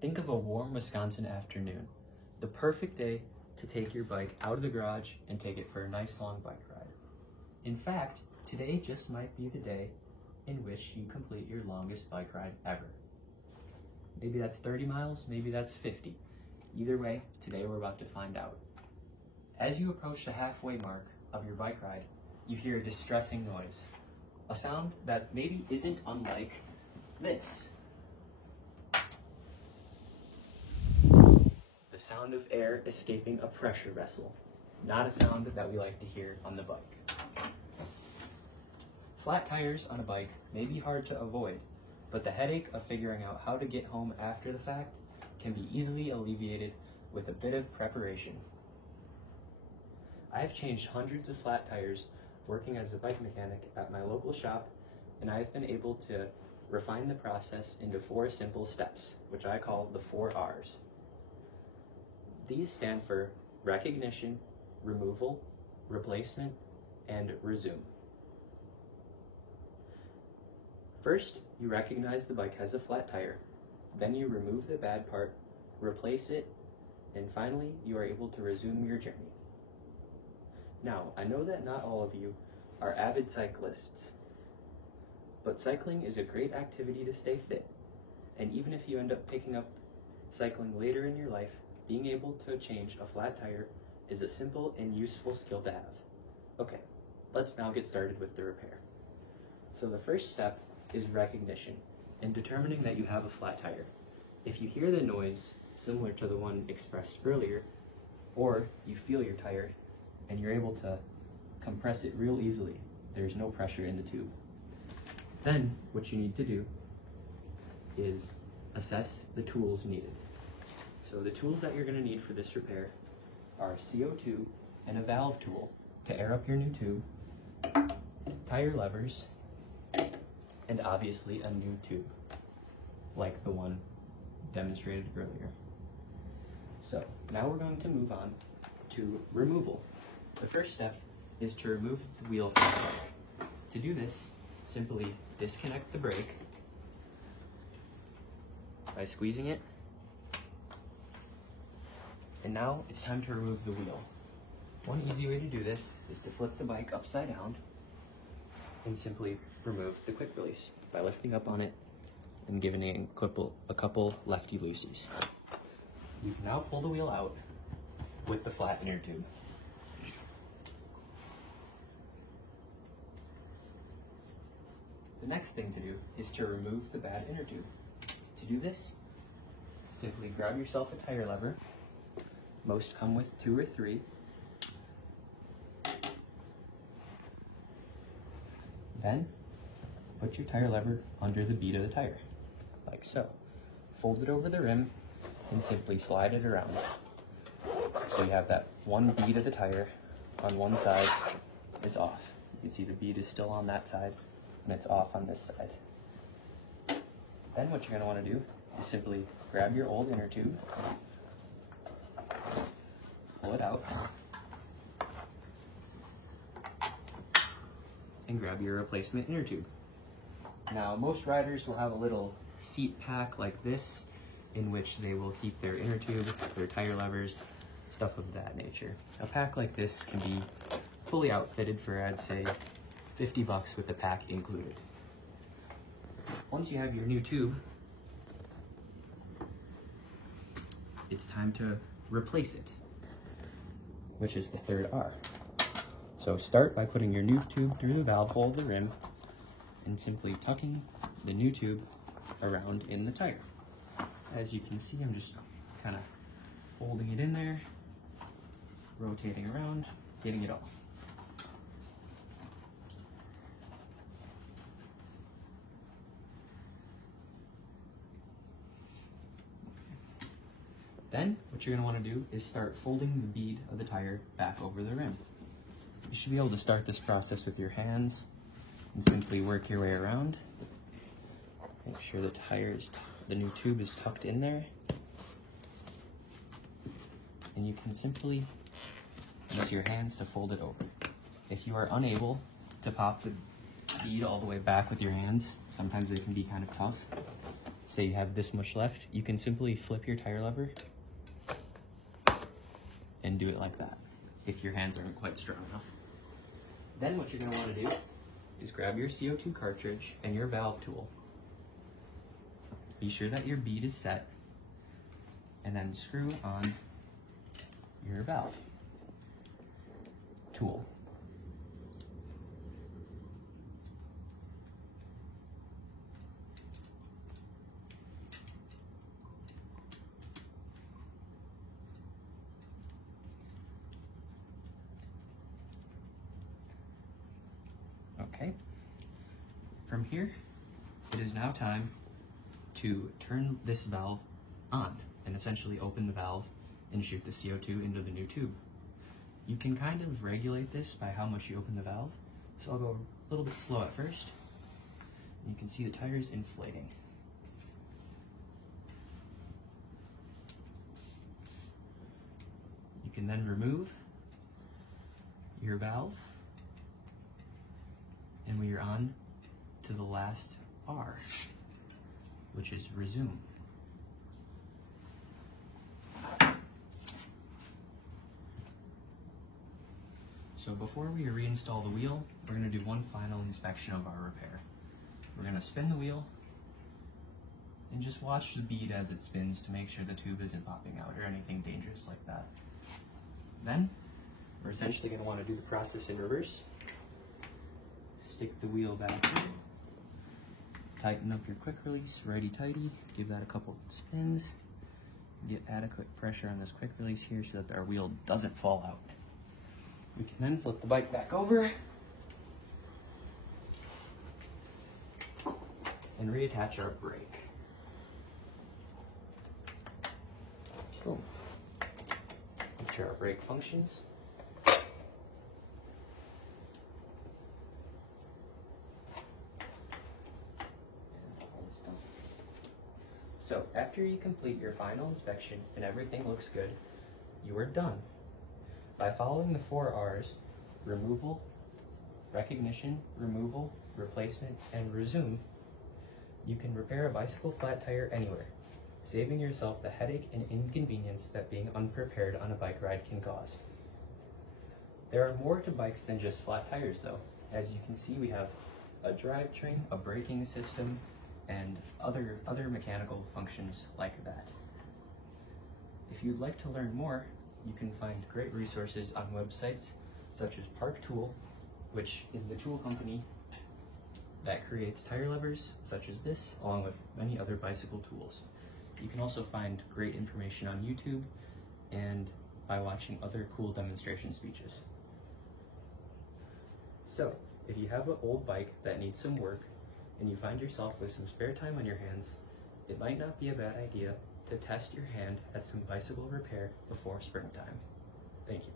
Think of a warm Wisconsin afternoon, the perfect day to take your bike out of the garage and take it for a nice long bike ride. In fact, today just might be the day in which you complete your longest bike ride ever. Maybe that's 30 miles, maybe that's 50. Either way, today we're about to find out. As you approach the halfway mark of your bike ride, you hear a distressing noise, a sound that maybe isn't unlike this. The sound of air escaping a pressure vessel, not a sound that we like to hear on the bike. Flat tires on a bike may be hard to avoid, but the headache of figuring out how to get home after the fact can be easily alleviated with a bit of preparation. I have changed hundreds of flat tires working as a bike mechanic at my local shop, and I have been able to refine the process into 4 simple steps, which I call the 4 R's. These stand for recognition, removal, replacement, and resume. First, you recognize the bike has a flat tire. Then you remove the bad part, replace it, and finally, you are able to resume your journey. Now, I know that not all of you are avid cyclists, but cycling is a great activity to stay fit. And even if you end up picking up cycling later in your life, being able to change a flat tire is a simple and useful skill to have. Okay, let's now get started with the repair. So the first step is recognition and determining that you have a flat tire. If you hear the noise similar to the one expressed earlier, or you feel your tire and you're able to compress it real easily, there's no pressure in the tube. Then what you need to do is assess the tools needed. So the tools that you're going to need for this repair are CO2 and a valve tool to air up your new tube, tire levers, and obviously a new tube, like the one demonstrated earlier. So now we're going to move on to removal. The first step is to remove the wheel from the bike. To do this, simply disconnect the brake by squeezing it. And now it's time to remove the wheel. One easy way to do this is to flip the bike upside down and simply remove the quick release by lifting up on it and giving it a couple lefty loosies. You can now pull the wheel out with the flat inner tube. The next thing to do is to remove the bad inner tube. To do this, simply grab yourself a tire lever. Most come with 2 or 3. Then, put your tire lever under the bead of the tire, like so. Fold it over the rim and simply slide it around. So you have that one bead of the tire on one side is off. You can see the bead is still on that side and it's off on this side. Then what you're going to want to do is simply grab your old inner tube, pull it out, and grab your replacement inner tube. Now, most riders will have a little seat pack like this in which they will keep their inner tube, their tire levers, stuff of that nature. A pack like this can be fully outfitted for, I'd say, $50 with the pack included. Once you have your new tube, it's time to replace it, which is the 3rd R. So start by putting your new tube through the valve hole of the rim and simply tucking the new tube around in the tire. As you can see, I'm just kind of folding it in there, rotating around, getting it off. Then, what you're going to want to do is start folding the bead of the tire back over the rim. You should be able to start this process with your hands and simply work your way around. Make sure the new tube is tucked in there. And you can simply use your hands to fold it over. If you are unable to pop the bead all the way back with your hands, sometimes it can be kind of tough, say you have this much left, you can simply flip your tire lever and do it like that, if your hands aren't quite strong enough. Then what you're going to want to do is grab your CO2 cartridge and your valve tool. Be sure that your bead is set, and then screw on your valve tool. Okay. From here, it is now time to turn this valve on and essentially open the valve and shoot the CO2 into the new tube. You can kind of regulate this by how much you open the valve, so I'll go a little bit slow at first. You can see the tires inflating. You can then remove your valve, and we are on to the last R, which is resume. So before we reinstall the wheel, we're going to do one final inspection of our repair. We're going to spin the wheel and just watch the bead as it spins to make sure the tube isn't popping out or anything dangerous like that. Then, we're essentially going to want to do the process in reverse. Stick the wheel back in, tighten up your quick release, righty-tighty, give that a couple spins, get adequate pressure on this quick release here so that our wheel doesn't fall out. We can then flip the bike back over and reattach our brake. Boom. Make sure our brake functions. So after you complete your final inspection and everything looks good, you are done. By following the 4 R's, removal, recognition, removal, replacement, and resume, you can repair a bicycle flat tire anywhere, saving yourself the headache and inconvenience that being unprepared on a bike ride can cause. There are more to bikes than just flat tires though. As you can see, we have a drivetrain, a braking system, and other mechanical functions like that. If you'd like to learn more, you can find great resources on websites such as Park Tool, which is the tool company that creates tire levers such as this, along with many other bicycle tools. You can also find great information on YouTube and by watching other cool demonstration speeches. So, if you have an old bike that needs some work and you find yourself with some spare time on your hands, it might not be a bad idea to test your hand at some bicycle repair before springtime. Thank you.